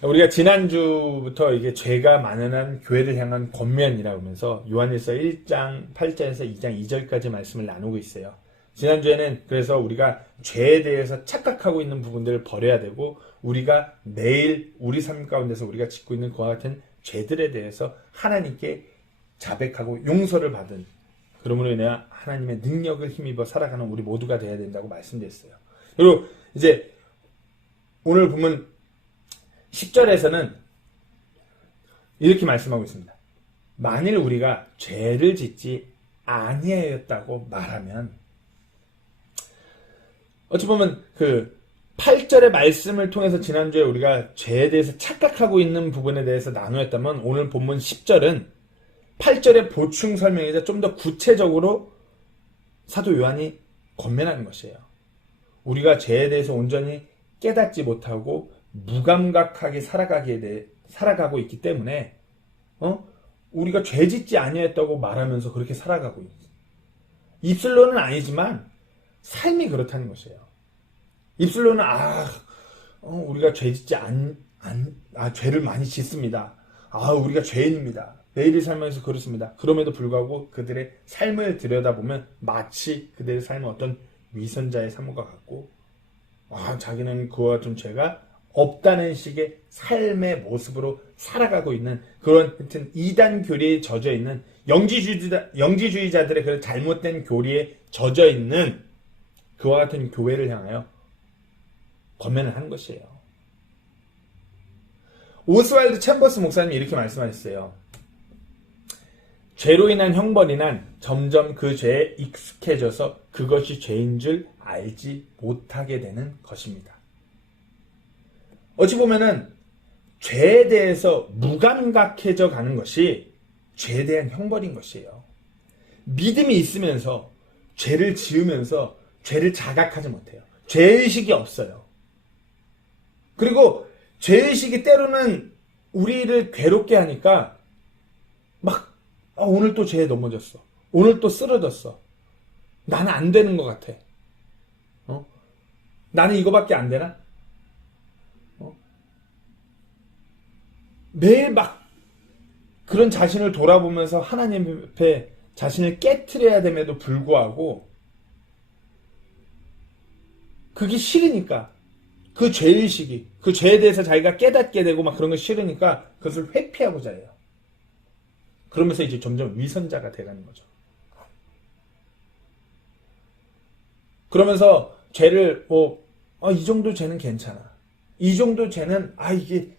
우리가 지난주부터 이게 죄가 만연한 교회를 향한 권면이라고 하면서 요한일서 1장 8절에서 2장 2절까지 말씀을 나누고 있어요. 지난주에는 그래서 우리가 죄에 대해서 착각하고 있는 부분들을 버려야 되고, 우리가 매일 우리 삶 가운데서 우리가 짓고 있는 그와 같은 죄들에 대해서 하나님께 자백하고 용서를 받은, 그러므로 인해 하나님의 능력을 힘입어 살아가는 우리 모두가 되어야 된다고 말씀드렸어요. 그리고 이제 오늘 보면 10절에서는 이렇게 말씀하고 있습니다. 만일 우리가 죄를 짓지 아니하였다고 말하면, 어찌 보면 그 8절의 말씀을 통해서 지난주에 우리가 죄에 대해서 착각하고 있는 부분에 대해서 나누었다면, 오늘 본문 10절은 8절의 보충 설명이자 좀 더 구체적으로 사도 요한이 권면하는 것이에요. 우리가 죄에 대해서 온전히 깨닫지 못하고 무감각하게 살아가고 있기 때문에 우리가 죄 짓지 아니했다고 말하면서 그렇게 살아가고 있어요. 입술로는 아니지만 삶이 그렇다는 것이에요. 입술로는 우리가 죄 짓지 죄를 많이 짓습니다. 우리가 죄인입니다. 매일의 삶에서 그렇습니다. 그럼에도 불구하고 그들의 삶을 들여다보면 마치 그들의 삶은 어떤 위선자의 삶과 같고, 자기는 그와 같은 죄가 없다는 식의 삶의 모습으로 살아가고 있는 그런 하여튼 이단 교리에 젖어 있는 영지주의자들의 그 잘못된 교리에 젖어 있는 그와 같은 교회를 향하여 권면을 하는 것이에요. 오스왈드 챔버스 목사님이 이렇게 말씀하셨어요. 죄로 인한 형벌이란 점점 그 죄에 익숙해져서 그것이 죄인 줄 알지 못하게 되는 것입니다. 어찌 보면은 죄에 대해서 무감각해져 가는 것이 죄에 대한 형벌인 것이에요. 믿음이 있으면서 죄를 지으면서 죄를 자각하지 못해요. 죄의식이 없어요. 그리고 죄의식이 때로는 우리를 괴롭게 하니까 오늘 또 죄에 넘어졌어. 오늘 또 쓰러졌어. 나는 안 되는 것 같아. 나는 이거밖에 안 되나? 매일 그런 자신을 돌아보면서 하나님 앞에 자신을 깨트려야 됨에도 불구하고 그게 싫으니까, 그 죄의식이, 그 죄에 대해서 자기가 깨닫게 되고 그런 거 싫으니까 그것을 회피하고자 해요. 그러면서 이제 점점 위선자가 돼가는 거죠. 그러면서 죄를 이 정도 죄는 괜찮아. 이 정도 죄는 이게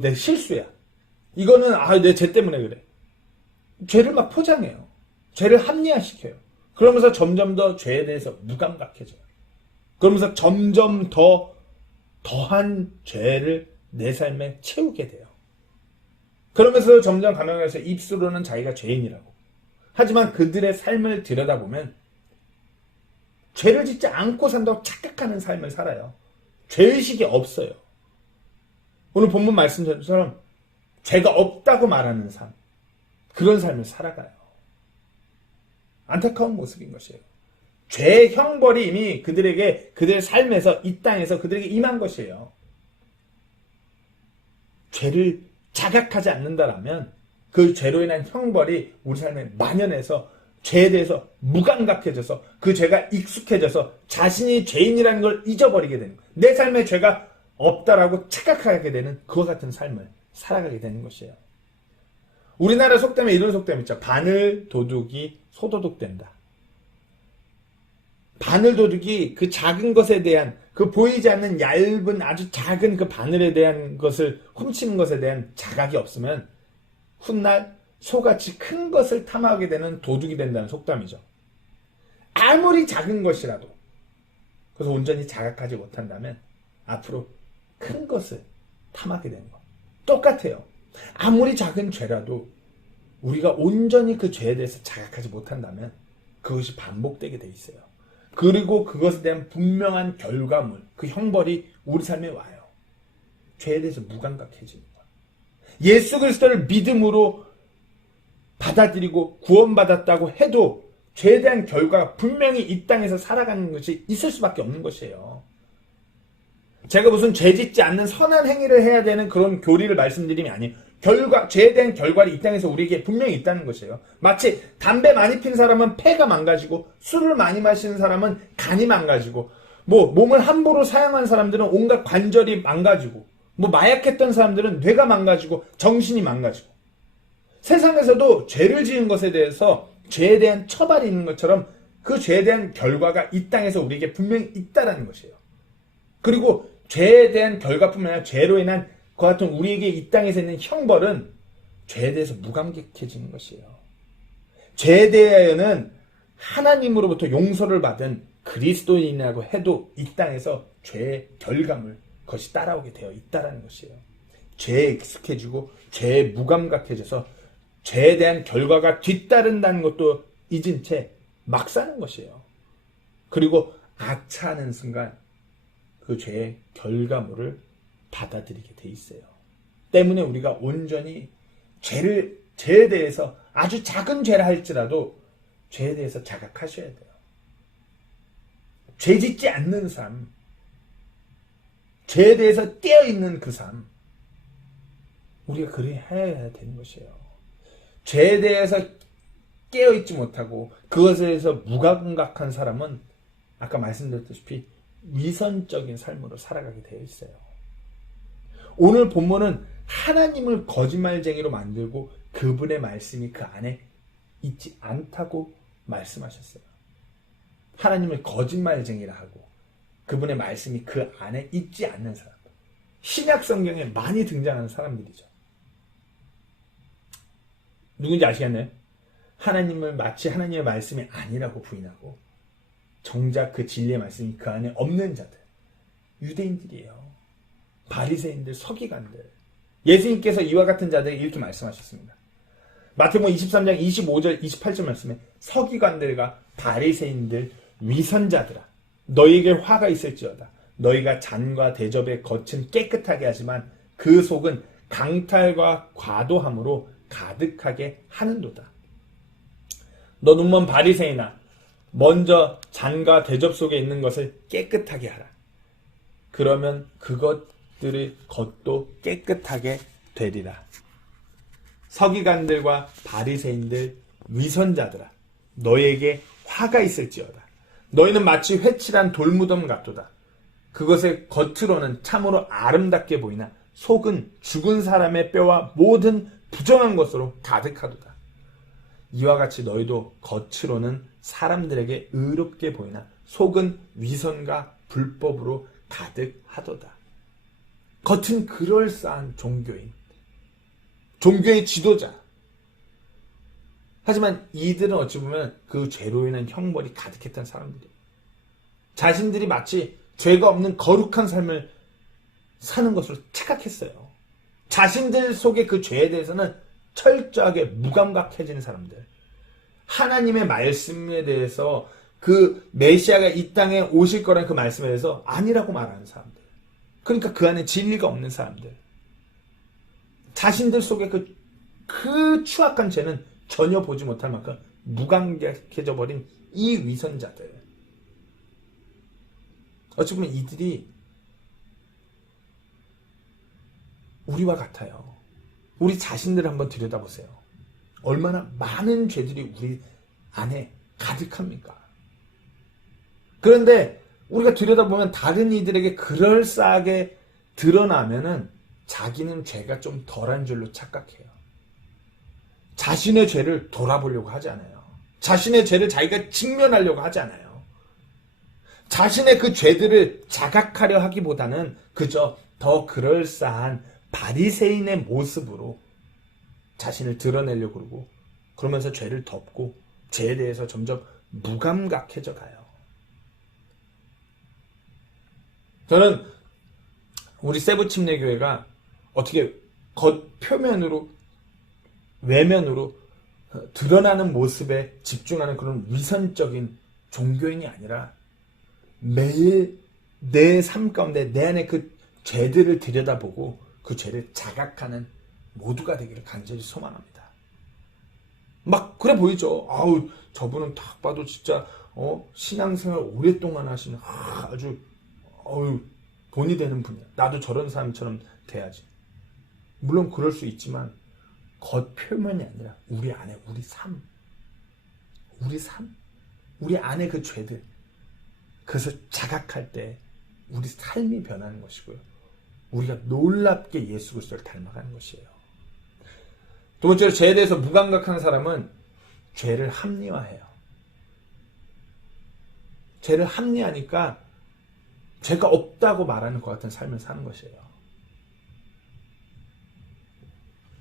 내 실수야. 이거는 내 죄 때문에 그래. 죄를 포장해요. 죄를 합리화시켜요. 그러면서 점점 더 죄에 대해서 무감각해져요. 그러면서 점점 더한 죄를 내 삶에 채우게 돼요. 그러면서 점점 가면서 입술로는 자기가 죄인이라고. 하지만 그들의 삶을 들여다보면 죄를 짓지 않고 산다고 착각하는 삶을 살아요. 죄의식이 없어요. 오늘 본문 말씀처럼 죄가 없다고 말하는 삶, 그런 삶을 살아가요. 안타까운 모습인 것이에요. 죄의 형벌이 이미 그들의 삶에서, 이 땅에서 그들에게 임한 것이에요. 죄를 자각하지 않는다라면 그 죄로 인한 형벌이 우리 삶에 만연해서 죄에 대해서 무감각해져서 그 죄가 익숙해져서 자신이 죄인이라는 걸 잊어버리게 되는 거예요. 내 삶에 죄가 없다라고 착각하게 되는 그와 같은 삶을 살아가게 되는 것이에요. 우리나라 속담에 이런 속담 있죠. 바늘 도둑이 소도둑 된다. 바늘 도둑이 그 작은 것에 대한, 그 보이지 않는 얇은 아주 작은 그 바늘에 대한 것을 훔치는 것에 대한 자각이 없으면 훗날 소같이 큰 것을 탐하게 되는 도둑이 된다는 속담이죠. 아무리 작은 것이라도 그래서 온전히 자각하지 못한다면 앞으로 큰 것을 탐하게 되는 것 똑같아요. 아무리 작은 죄라도 우리가 온전히 그 죄에 대해서 자각하지 못한다면 그것이 반복되게 돼 있어요. 그리고 그것에 대한 분명한 결과물, 그 형벌이 우리 삶에 와요. 죄에 대해서 무감각해지는 거예요. 예수 그리스도를 믿음으로 받아들이고 구원받았다고 해도 죄에 대한 결과가 분명히 이 땅에서 살아가는 것이 있을 수밖에 없는 것이에요. 제가 무슨 죄 짓지 않는 선한 행위를 해야 되는 그런 교리를 말씀드림이 아니에요. 죄에 대한 결과를 이 땅에서 우리에게 분명히 있다는 것이에요. 마치 담배 많이 피는 사람은 폐가 망가지고, 술을 많이 마시는 사람은 간이 망가지고, 몸을 함부로 사용한 사람들은 온갖 관절이 망가지고, 마약했던 사람들은 뇌가 망가지고 정신이 망가지고, 세상에서도 죄를 지은 것에 대해서 죄에 대한 처벌이 있는 것처럼 그 죄에 대한 결과가 이 땅에서 우리에게 분명히 있다는 것이에요. 그리고 죄에 대한 결과뿐만 아니라 죄로 인한 그 같은 우리에게 이 땅에서 있는 형벌은 죄에 대해서 무감각해지는 것이에요. 죄에 대하여는 하나님으로부터 용서를 받은 그리스도인이라고 해도 이 땅에서 죄의 결과물, 그것이 따라오게 되어 있다는 것이에요. 죄에 익숙해지고 죄에 무감각해져서 죄에 대한 결과가 뒤따른다는 것도 잊은 채 막 사는 것이에요. 그리고 아차하는 순간 그 죄의 결과물을 받아들이게 돼 있어요. 때문에 우리가 온전히 죄에 대해서 아주 작은 죄를 할지라도 죄에 대해서 자각하셔야 돼요. 죄 짓지 않는 삶, 죄에 대해서 깨어있는 그 삶, 우리가 그래야 해야 되는 것이에요. 죄에 대해서 깨어있지 못하고 그것에 대해서 무감각한 사람은 아까 말씀드렸다시피 위선적인 삶으로 살아가게 되어 있어요. 오늘 본문은 하나님을 거짓말쟁이로 만들고 그분의 말씀이 그 안에 있지 않다고 말씀하셨어요. 하나님을 거짓말쟁이라 하고 그분의 말씀이 그 안에 있지 않는 사람, 신약 성경에 많이 등장하는 사람들이죠. 누군지 아시겠나요? 하나님을 마치 하나님의 말씀이 아니라고 부인하고 정작 그 진리의 말씀이 그 안에 없는 자들, 유대인들이에요. 바리새인들, 서기관들. 예수님께서 이와 같은 자들에게 이렇게 말씀하셨습니다. 마태복음 23장 25절 28절 말씀에 서기관들과 바리새인들, 위선자들아, 너희에게 화가 있을지어다. 너희가 잔과 대접의 겉은 깨끗하게 하지만 그 속은 강탈과 과도함으로 가득하게 하는도다. 너 눈먼 바리새인아, 먼저 잔과 대접 속에 있는 것을 깨끗하게 하라. 그러면 그것들의 겉도 깨끗하게 되리라. 서기관들과 바리새인들, 위선자들아, 너희에게 화가 있을지어다. 너희는 마치 회칠한 돌무덤 같도다. 그것의 겉으로는 참으로 아름답게 보이나 속은 죽은 사람의 뼈와 모든 부정한 것으로 가득하도다. 이와 같이 너희도 겉으로는 사람들에게 의롭게 보이나 속은 위선과 불법으로 가득하도다. 겉은 그럴싸한 종교인, 종교의 지도자. 하지만 이들은 어찌 보면 그 죄로 인한 형벌이 가득했던 사람들이에요. 자신들이 마치 죄가 없는 거룩한 삶을 사는 것으로 착각했어요. 자신들 속의 그 죄에 대해서는 철저하게 무감각해지는 사람들. 하나님의 말씀에 대해서 그 메시아가 이 땅에 오실 거라는 그 말씀에 대해서 아니라고 말하는 사람들. 그러니까 그 안에 진리가 없는 사람들. 자신들 속에 그 추악한 죄는 전혀 보지 못할 만큼 무감각해져 버린 이 위선자들. 어찌 보면 이들이 우리와 같아요. 우리 자신들을 한번 들여다보세요. 얼마나 많은 죄들이 우리 안에 가득합니까? 그런데 우리가 들여다보면 다른 이들에게 그럴싸하게 드러나면은 자기는 죄가 좀 덜한 줄로 착각해요. 자신의 죄를 돌아보려고 하지 않아요. 자신의 죄를 자기가 직면하려고 하지 않아요. 자신의 그 죄들을 자각하려 하기보다는 그저 더 그럴싸한 바리새인의 모습으로 자신을 드러내려고 그러고 그러면서 죄를 덮고 죄에 대해서 점점 무감각해져 가요. 저는 우리 세부침례교회가 어떻게 표면으로 외면으로 드러나는 모습에 집중하는 그런 위선적인 종교인이 아니라 매일 내 삶 가운데 내 안에 그 죄들을 들여다보고 그 죄를 자각하는 모두가 되기를 간절히 소망합니다. 막 그래 보이죠. 아우 저분은 딱 봐도 진짜 신앙생활 오랫동안 하시는 아주 본이 되는 분이야. 나도 저런 사람처럼 돼야지. 물론 그럴 수 있지만 겉 표면이 아니라 우리 안에 우리 삶, 우리 안에 그 죄들, 그것을 자각할 때 우리 삶이 변하는 것이고요. 우리가 놀랍게 예수 그리스도를 닮아가는 것이에요. 두 번째로 죄에 대해서 무감각한 사람은 죄를 합리화해요. 죄를 합리화하니까 죄가 없다고 말하는 것 같은 삶을 사는 것이에요.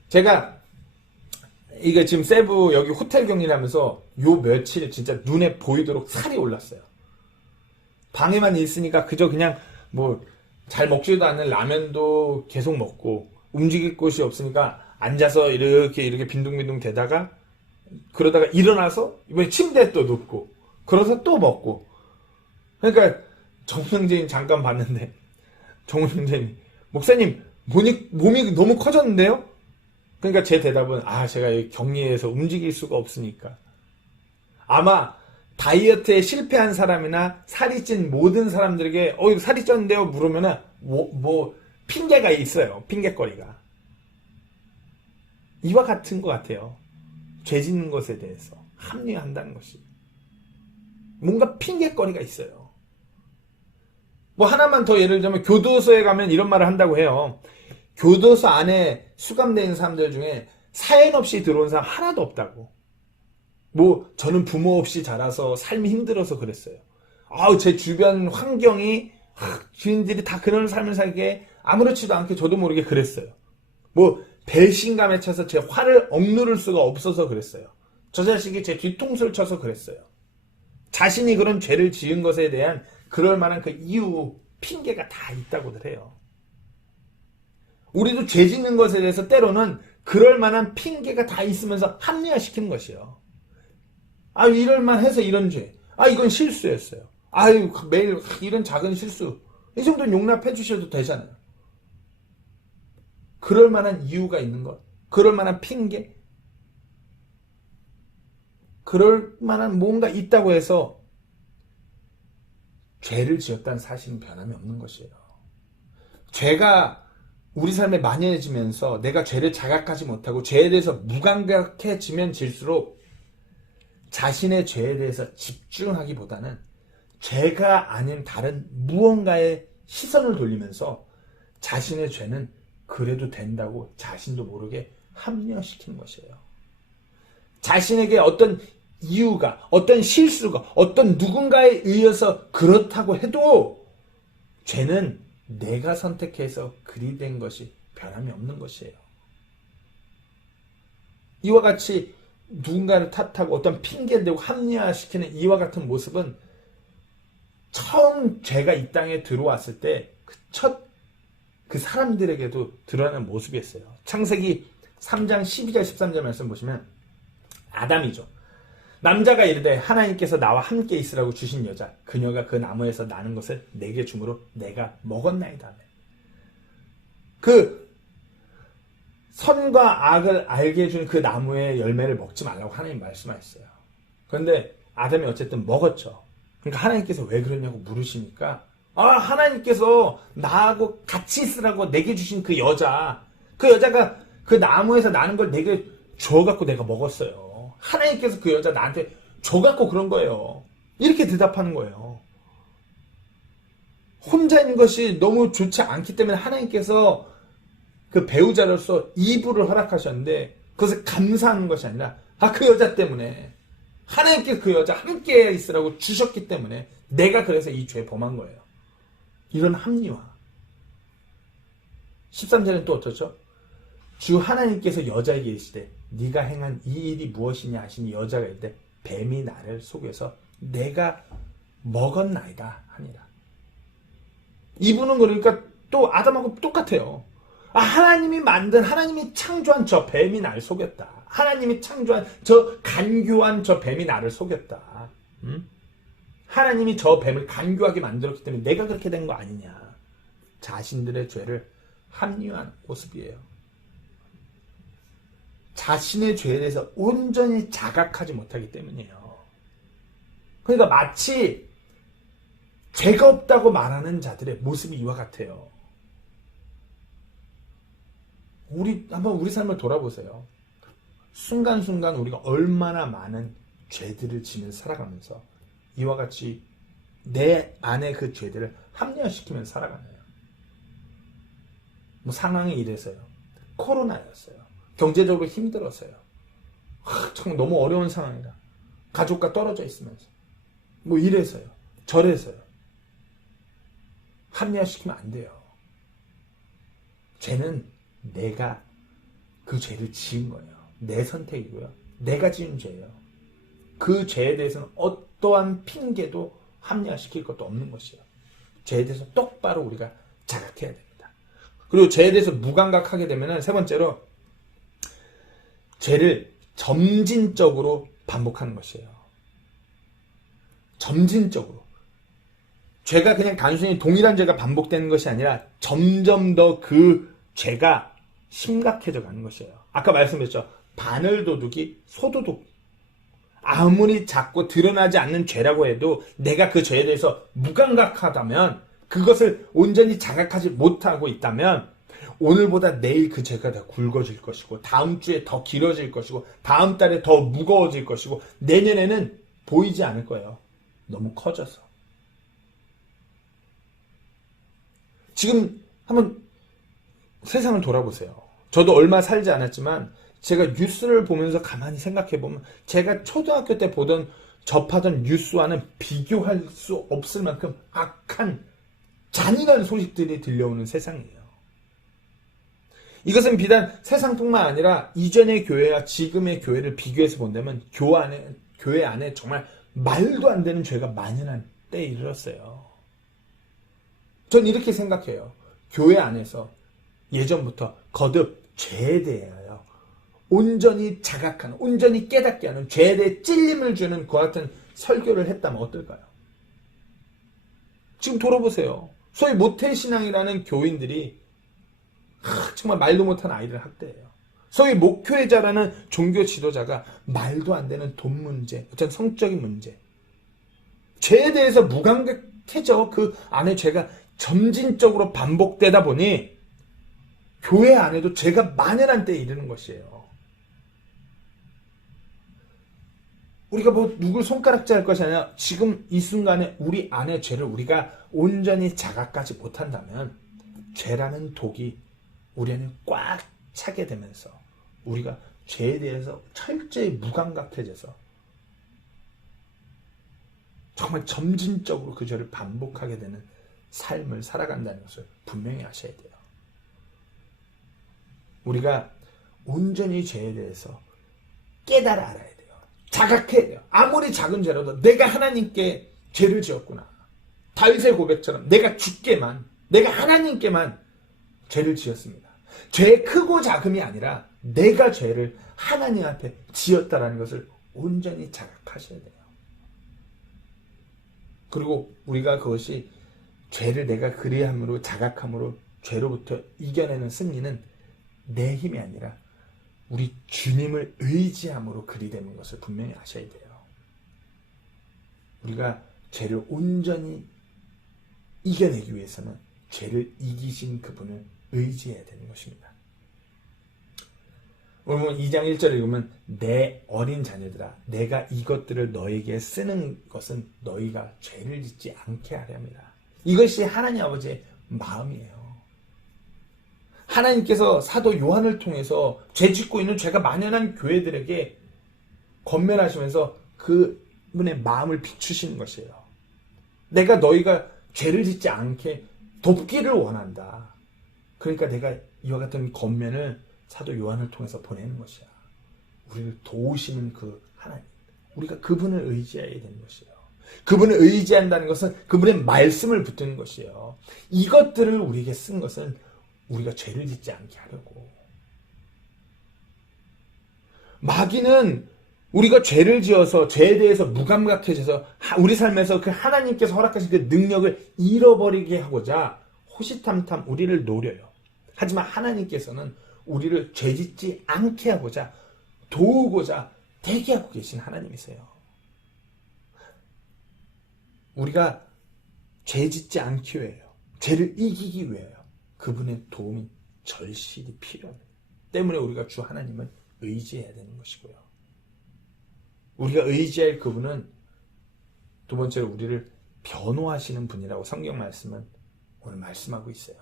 제가 이게 지금 세부 여기 호텔 격리를 하면서 요 며칠 진짜 눈에 보이도록 살이 올랐어요. 방에만 있으니까 그저 그냥 뭐 잘 먹지도 않는 라면도 계속 먹고 움직일 곳이 없으니까 앉아서 이렇게 빈둥빈둥 대다가 그러다가 일어나서 이번에 침대에 또 눕고 그러서 또 먹고. 그러니까 정명재님 잠깐 봤는데 정명재님 목사님 몸이 너무 커졌는데요? 그러니까 제 대답은 제가 격리에서 움직일 수가 없으니까. 아마 다이어트에 실패한 사람이나 살이 찐 모든 사람들에게 살이 쪘는데요? 물으면은 뭐 핑계가 있어요. 핑계거리가. 이와 같은 것 같아요. 죄 짓는 것에 대해서 합리화한다는 것이. 뭔가 핑계거리가 있어요. 뭐 하나만 더 예를 들면 교도소에 가면 이런 말을 한다고 해요. 교도소 안에 수감되어 있는 사람들 중에 사연 없이 들어온 사람 하나도 없다고. 뭐 저는 부모 없이 자라서 삶이 힘들어서 그랬어요. 제 주변 환경이 주인들이 다 그런 삶을 살게 아무렇지도 않게 저도 모르게 그랬어요. 뭐 배신감에 차서 제 화를 억누를 수가 없어서 그랬어요. 저 자식이 제 뒤통수를 쳐서 그랬어요. 자신이 그런 죄를 지은 것에 대한 그럴 만한 그 이유, 핑계가 다 있다고들 해요. 우리도 죄 짓는 것에 대해서 때로는 그럴 만한 핑계가 다 있으면서 합리화시키는 것이요. 이럴만 해서 이런 죄. 이건 실수였어요. 매일 이런 작은 실수. 이 정도는 용납해 주셔도 되잖아요. 그럴 만한 이유가 있는 것. 그럴 만한 핑계. 그럴 만한 뭔가 있다고 해서 죄를 지었다는 사실은 변함이 없는 것이에요. 죄가 우리 삶에 만연해지면서 내가 죄를 자각하지 못하고 죄에 대해서 무감각해지면 질수록 자신의 죄에 대해서 집중하기보다는 죄가 아닌 다른 무언가에 시선을 돌리면서 자신의 죄는 그래도 된다고 자신도 모르게 합리화시키는 것이에요. 자신에게 어떤 이유가, 어떤 실수가, 어떤 누군가에 의해서 그렇다고 해도 죄는 내가 선택해서 그리 된 것이 변함이 없는 것이에요. 이와 같이 누군가를 탓하고 어떤 핑계를 대고 합리화시키는 이와 같은 모습은 처음 죄가 이 땅에 들어왔을 때 그 사람들에게도 드러나는 모습이었어요. 창세기 3장 12절 13절 말씀 보시면 아담이죠. 남자가 이르되 하나님께서 나와 함께 있으라고 주신 여자 그녀가 그 나무에서 나는 것을 내게 주므로 내가 먹었나이다. 그 선과 악을 알게 해주는 그 나무의 열매를 먹지 말라고 하나님 말씀하셨어요. 그런데 아담이 어쨌든 먹었죠. 그러니까 하나님께서 왜 그러냐고 물으시니까 하나님께서 나하고 같이 있으라고 내게 주신 그 여자가 그 나무에서 나는 걸 내게 줘갖고 내가 먹었어요. 하나님께서 그 여자 나한테 줘갖고 그런 거예요. 이렇게 대답하는 거예요. 혼자 있는 것이 너무 좋지 않기 때문에 하나님께서 그 배우자로서 이불을 허락하셨는데 그것을 감사하는 것이 아니라 그 여자 때문에 하나님께서 그 여자 함께 있으라고 주셨기 때문에 내가 그래서 이 죄에 범한 거예요. 이런 합리화. 13절은 또 어떻죠? 주 하나님께서 여자에게 이르시되 네가 행한 이 일이 무엇이냐 하시니 여자가 이르되 뱀이 나를 속여서 내가 먹었나이다 하니라. 이분은 그러니까 또 아담하고 똑같아요. 하나님이 만든 하나님이 창조한 저 뱀이 나를 속였다. 하나님이 창조한 저 간교한 저 뱀이 나를 속였다. 하나님이 저 뱀을 간교하게 만들었기 때문에 내가 그렇게 된 거 아니냐. 자신들의 죄를 합리화한 모습이에요. 자신의 죄에 대해서 온전히 자각하지 못하기 때문이에요. 그러니까 마치 죄가 없다고 말하는 자들의 모습이 이와 같아요. 한번 우리 삶을 돌아보세요. 순간순간 우리가 얼마나 많은 죄들을 지며 살아가면서 이와 같이 내 안에 그 죄들을 합리화시키면서 살아가나요? 뭐 상황이 이래서요. 코로나였어요. 경제적으로 힘들었어요. 정말 너무 어려운 상황이다. 가족과 떨어져 있으면서 뭐 이래서요. 저래서요. 합리화시키면 안 돼요. 죄는 내가 그 죄를 지은 거예요. 내 선택이고요. 내가 지은 죄예요. 그 죄에 대해서는 어떠한 핑계도 합리화시킬 것도 없는 것이에요. 죄에 대해서 똑바로 우리가 자각해야 됩니다. 그리고 죄에 대해서 무감각하게 되면 세 번째로 죄를 점진적으로 반복하는 것이에요. 점진적으로. 죄가 그냥 단순히 동일한 죄가 반복되는 것이 아니라 점점 더 그 죄가 심각해져 가는 것이에요. 아까 말씀드렸죠. 바늘도둑이 소도둑. 아무리 작고 드러나지 않는 죄라고 해도 내가 그 죄에 대해서 무감각하다면, 그것을 온전히 자각하지 못하고 있다면 오늘보다 내일 그 죄가 더 굵어질 것이고, 다음 주에 더 길어질 것이고, 다음 달에 더 무거워질 것이고, 내년에는 보이지 않을 거예요. 너무 커져서. 지금 한번 세상을 돌아보세요. 저도 얼마 살지 않았지만 제가 뉴스를 보면서 가만히 생각해보면 제가 초등학교 때 접하던 뉴스와는 비교할 수 없을 만큼 악한 잔인한 소식들이 들려오는 세상이에요. 이것은 비단 세상뿐만 아니라 이전의 교회와 지금의 교회를 비교해서 본다면 교회 안에 정말 말도 안 되는 죄가 만연한 때에 이르렀어요. 전 이렇게 생각해요. 교회 안에서 예전부터 거듭 죄에 대하여 온전히 자각하는, 온전히 깨닫게 하는, 죄에 대해 찔림을 주는 그와 같은 설교를 했다면 어떨까요? 지금 돌아보세요. 소위 모태신앙이라는 교인들이 정말 말도 못하는 아이들을 학대해요. 소위 목회자라는 종교 지도자가 말도 안 되는 돈 문제, 어떤 성적인 문제, 죄에 대해서 무감각해져. 그 안에 죄가 점진적으로 반복되다 보니 교회 안에도 죄가 만연한 때에 이르는 것이에요. 우리가 뭐 누굴 손가락질 할 것이 아니라 지금 이 순간에 우리 안의 죄를 우리가 온전히 자각하지 못한다면 죄라는 독이 우리 안에 꽉 차게 되면서 우리가 죄에 대해서 철저히 무감각해져서 정말 점진적으로 그 죄를 반복하게 되는 삶을 살아간다는 것을 분명히 아셔야 돼요. 우리가 온전히 죄에 대해서 깨달아 알아야 돼요. 자각해야 돼요. 아무리 작은 죄라도 내가 하나님께 죄를 지었구나. 다윗의 고백처럼 내가 하나님께만 죄를 지었습니다. 죄의 크고 작음이 아니라 내가 죄를 하나님 앞에 지었다라는 것을 온전히 자각하셔야 돼요. 그리고 우리가 그것이 죄를 내가 그리함으로, 자각함으로 죄로부터 이겨내는 승리는 내 힘이 아니라 우리 주님을 의지함으로 그리 되는 것을 분명히 아셔야 돼요. 우리가 죄를 온전히 이겨내기 위해서는 죄를 이기신 그분을 의지해야 되는 것입니다. 오늘 2장 1절을 읽으면 내 어린 자녀들아 내가 이것들을 너에게 쓰는 것은 너희가 죄를 짓지 않게 하려 합니다. 이것이 하나님 아버지의 마음이에요. 하나님께서 사도 요한을 통해서 죄 짓고 있는 죄가 만연한 교회들에게 권면하시면서 그분의 마음을 비추시는 것이에요. 내가 너희가 죄를 짓지 않게 돕기를 원한다. 그러니까 내가 이와 같은 권면을 사도 요한을 통해서 보내는 것이야. 우리를 도우시는 그 하나님, 우리가 그분을 의지해야 되는 것이에요. 그분을 의지한다는 것은 그분의 말씀을 붙드는 것이에요. 이것들을 우리에게 쓴 것은 우리가 죄를 짓지 않게 하려고. 마귀는 우리가 죄를 지어서 죄에 대해서 무감각해져서 우리 삶에서 그 하나님께서 허락하신 그 능력을 잃어버리게 하고자 호시탐탐 우리를 노려요. 하지만 하나님께서는 우리를 죄짓지 않게 하고자 도우고자 대기하고 계신 하나님이세요. 우리가 죄 짓지 않기 위해요. 죄를 이기기 위해요. 그분의 도움이 절실히 필요합니다. 때문에 우리가 주 하나님을 의지해야 되는 것이고요. 우리가 의지할 그분은 두 번째로 우리를 변호하시는 분이라고 성경 말씀은 오늘 말씀하고 있어요.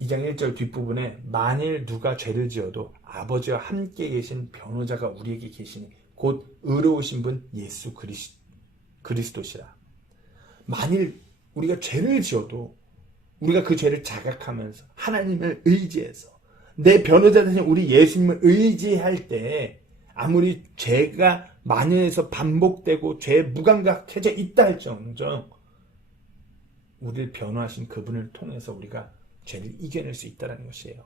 2장 1절 뒷부분에 만일 누가 죄를 지어도 아버지와 함께 계신 변호자가 우리에게 계시니 곧 의로우신 분 예수 그리스도시라. 만일 우리가 죄를 지어도 우리가 그 죄를 자각하면서 하나님을 의지해서 내 변호자 대신 우리 예수님을 의지할 때 아무리 죄가 만연해서 반복되고 죄에 무감각해져 있다 할지언정 우리를 변호하신 그분을 통해서 우리가 죄를 이겨낼 수 있다는 것이에요.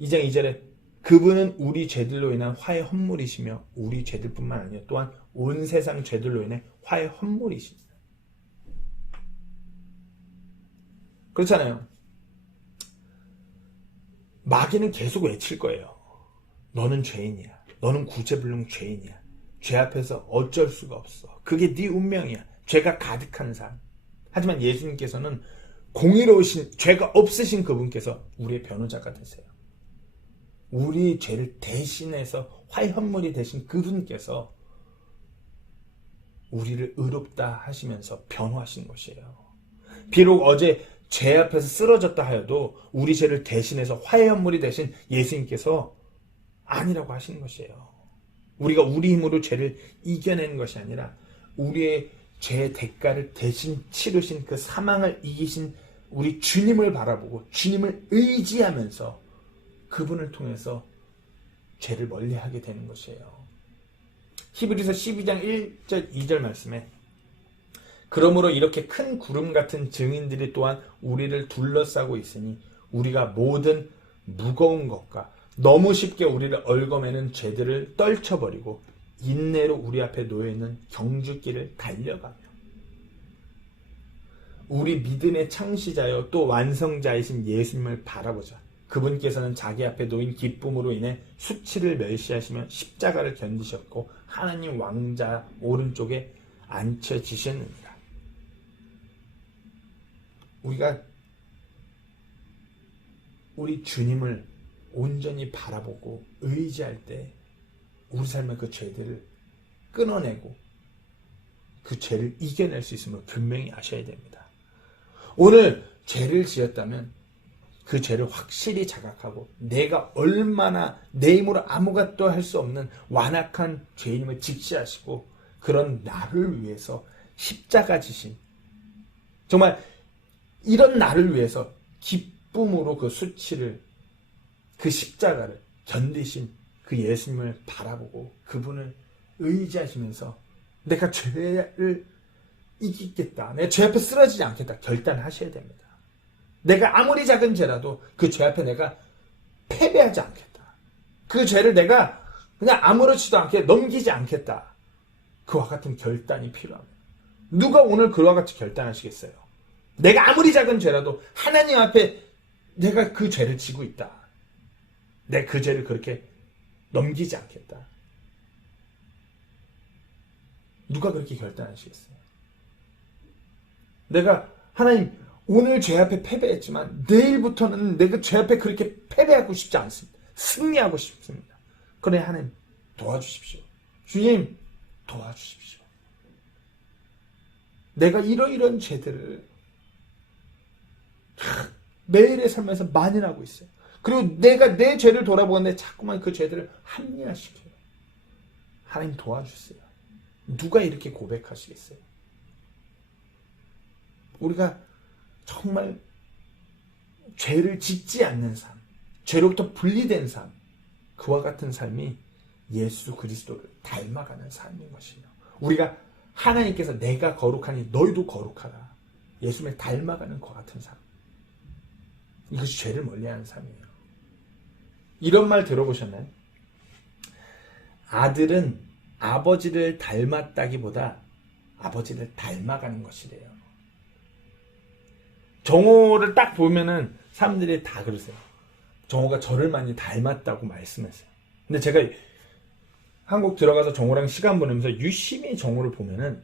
2장 2절에 그분은 우리 죄들로 인한 화의 헌물이시며 우리 죄들뿐만 아니라 또한 온 세상 죄들로 인해 화의 헌물이십니다. 그렇잖아요. 마귀는 계속 외칠 거예요. 너는 죄인이야. 너는 구제불능 죄인이야. 죄 앞에서 어쩔 수가 없어. 그게 네 운명이야. 죄가 가득한 삶. 하지만 예수님께서는 공의로우신 죄가 없으신 그분께서 우리의 변호자가 되세요. 우리 죄를 대신해서 화의 헌물이 되신 그분께서 우리를 의롭다 하시면서 변호하신 것이에요. 비록 어제 죄 앞에서 쓰러졌다 하여도 우리 죄를 대신해서 화의 헌물이 되신 예수님께서 아니라고 하시는 것이에요. 우리가 우리 힘으로 죄를 이겨내는 것이 아니라 우리의 죄의 대가를 대신 치르신 그 사망을 이기신 우리 주님을 바라보고 주님을 의지하면서 그분을 통해서 죄를 멀리하게 되는 것이에요. 히브리서 12장 1절 2절 말씀에 그러므로 이렇게 큰 구름 같은 증인들이 또한 우리를 둘러싸고 있으니 우리가 모든 무거운 것과 너무 쉽게 우리를 얽어매는 죄들을 떨쳐버리고 인내로 우리 앞에 놓여있는 경주길을 달려가며 우리 믿음의 창시자여 또 완성자이신 예수님을 바라보자. 그분께서는 자기 앞에 놓인 기쁨으로 인해 수치를 멸시하시며 십자가를 견디셨고 하나님 왕자 오른쪽에 앉혀지셨느니라. 우리가 우리 주님을 온전히 바라보고 의지할 때 우리 삶의 그 죄들을 끊어내고 그 죄를 이겨낼 수 있음을 분명히 아셔야 됩니다. 오늘 죄를 지었다면 그 죄를 확실히 자각하고 내가 얼마나 내 힘으로 아무것도 할 수 없는 완악한 죄인임을 직시하시고 그런 나를 위해서 십자가 지신 정말 이런 나를 위해서 기쁨으로 그 수치를 그 십자가를 견디신 그 예수님을 바라보고 그분을 의지하시면서 내가 죄를 이기겠다. 내가 죄 앞에 쓰러지지 않겠다. 결단하셔야 됩니다. 내가 아무리 작은 죄라도 그 죄 앞에 내가 패배하지 않겠다. 그 죄를 내가 그냥 아무렇지도 않게 넘기지 않겠다. 그와 같은 결단이 필요합니다. 누가 오늘 그와 같이 결단하시겠어요? 내가 아무리 작은 죄라도 하나님 앞에 내가 그 죄를 지고 있다. 내가 그 죄를 그렇게 넘기지 않겠다. 누가 그렇게 결단하시겠어요? 내가 하나님 오늘 죄 앞에 패배했지만 내일부터는 내가 죄 앞에 그렇게 패배하고 싶지 않습니다. 승리하고 싶습니다. 그래 하나님 도와주십시오. 주님 도와주십시오. 내가 이러이러한 죄들을 매일의 삶에서 만연하고 있어요. 그리고 내가 내 죄를 돌아보는데 자꾸만 그 죄들을 합리화시켜요. 하나님 도와주세요. 누가 이렇게 고백하시겠어요? 우리가 정말 죄를 짓지 않는 삶, 죄로부터 분리된 삶, 그와 같은 삶이 예수 그리스도를 닮아가는 삶인 것이에요. 우리가 하나님께서 내가 거룩하니 너희도 거룩하라. 예수님을 닮아가는 것 같은 삶. 이것이 죄를 멀리하는 삶이에요. 이런 말 들어보셨나요? 아들은 아버지를 닮았다기보다 아버지를 닮아가는 것이래요. 정호를 딱 보면은 사람들이 다 그러세요. 정호가 저를 많이 닮았다고 말씀했어요. 근데 제가 한국 들어가서 정호랑 시간 보내면서 유심히 정호를 보면은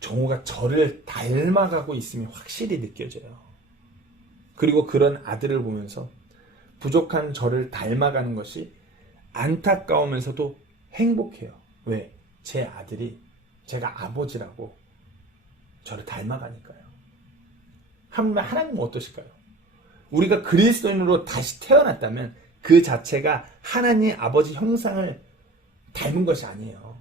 정호가 저를 닮아가고 있음이 확실히 느껴져요. 그리고 그런 아들을 보면서 부족한 저를 닮아가는 것이 안타까우면서도 행복해요. 왜? 제 아들이 제가 아버지라고 저를 닮아가니까요. 하나님은 어떠실까요? 우리가 그리스도인으로 다시 태어났다면 그 자체가 하나님 아버지 형상을 닮은 것이 아니에요.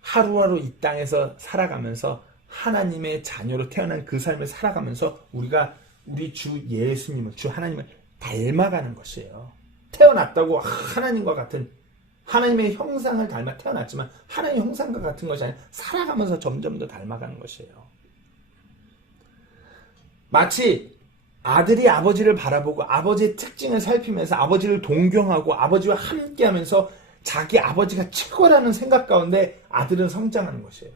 하루하루 이 땅에서 살아가면서 하나님의 자녀로 태어난 그 삶을 살아가면서 우리가 우리 주 예수님을, 주 하나님을 닮아가는 것이에요. 태어났다고 하나님과 같은 하나님의 형상을 닮아 태어났지만 하나님의 형상과 같은 것이 아니라 살아가면서 점점 더 닮아가는 것이에요. 마치 아들이 아버지를 바라보고 아버지의 특징을 살피면서 아버지를 동경하고 아버지와 함께하면서 자기 아버지가 최고라는 생각 가운데 아들은 성장하는 것이에요.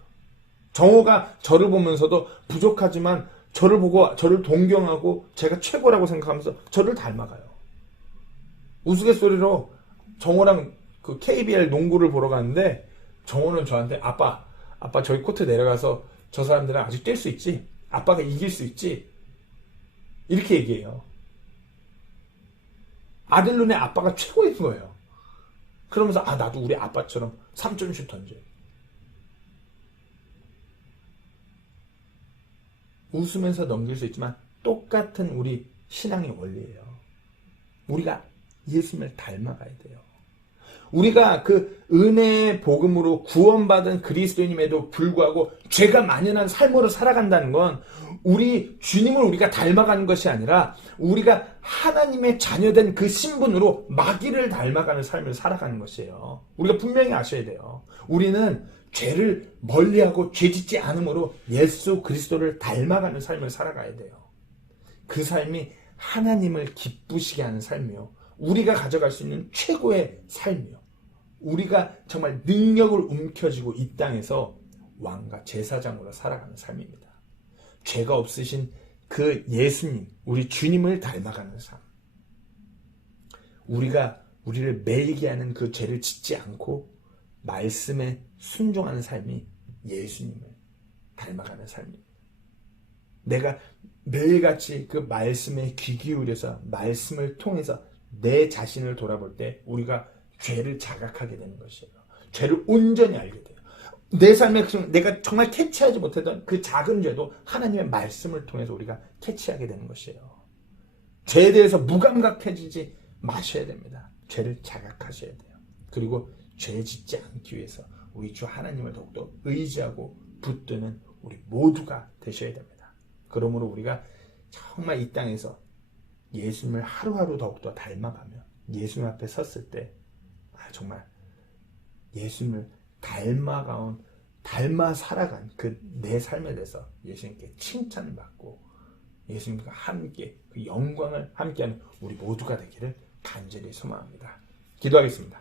정호가 저를 보면서도 부족하지만 저를 보고 저를 동경하고 제가 최고라고 생각하면서 저를 닮아가요. 우스갯소리로 정호랑 그 KBL 농구를 보러 갔는데 정호는 저한테 아빠 저희 코트 내려가서 저 사람들은 아직 뛸 수 있지? 아빠가 이길 수 있지? 이렇게 얘기해요. 아들 눈에 아빠가 최고인 거예요. 그러면서 나도 우리 아빠처럼 3점슛 던져. 웃으면서 넘길 수 있지만 똑같은 우리 신앙의 원리예요. 우리가 예수님을 닮아가야 돼요. 우리가 그 은혜의 복음으로 구원받은 그리스도인임에도 불구하고 죄가 만연한 삶으로 살아간다는 건 우리 주님을 우리가 닮아가는 것이 아니라 우리가 하나님의 자녀된 그 신분으로 마귀를 닮아가는 삶을 살아가는 것이에요. 우리가 분명히 아셔야 돼요. 우리는 죄를 멀리하고 죄짓지 않음으로 예수 그리스도를 닮아가는 삶을 살아가야 돼요. 그 삶이 하나님을 기쁘시게 하는 삶이요. 우리가 가져갈 수 있는 최고의 삶이요. 우리가 정말 능력을 움켜쥐고 이 땅에서 왕과 제사장으로 살아가는 삶입니다. 죄가 없으신 그 예수님, 우리 주님을 닮아가는 삶. 우리가 우리를 매이게 하는 그 죄를 짓지 않고 말씀에 순종하는 삶이 예수님을 닮아가는 삶입니다. 내가 매일같이 그 말씀에 귀 기울여서 말씀을 통해서 내 자신을 돌아볼 때 우리가 죄를 자각하게 되는 것이에요. 죄를 온전히 알게 돼요. 내 삶에 내가 정말 캐치하지 못했던 그 작은 죄도 하나님의 말씀을 통해서 우리가 캐치하게 되는 것이에요. 죄에 대해서 무감각해지지 마셔야 됩니다. 죄를 자각하셔야 돼요. 그리고 죄 짓지 않기 위해서 우리 주 하나님을 더욱더 의지하고 붙드는 우리 모두가 되셔야 됩니다. 그러므로 우리가 정말 이 땅에서 예수님을 하루하루 더욱더 닮아가며 예수님 앞에 섰을 때 정말 예수님을 닮아 살아간 그 내 삶에 대해서 예수님께 칭찬받고 예수님과 함께 그 영광을 함께하는 우리 모두가 되기를 간절히 소망합니다. 기도하겠습니다.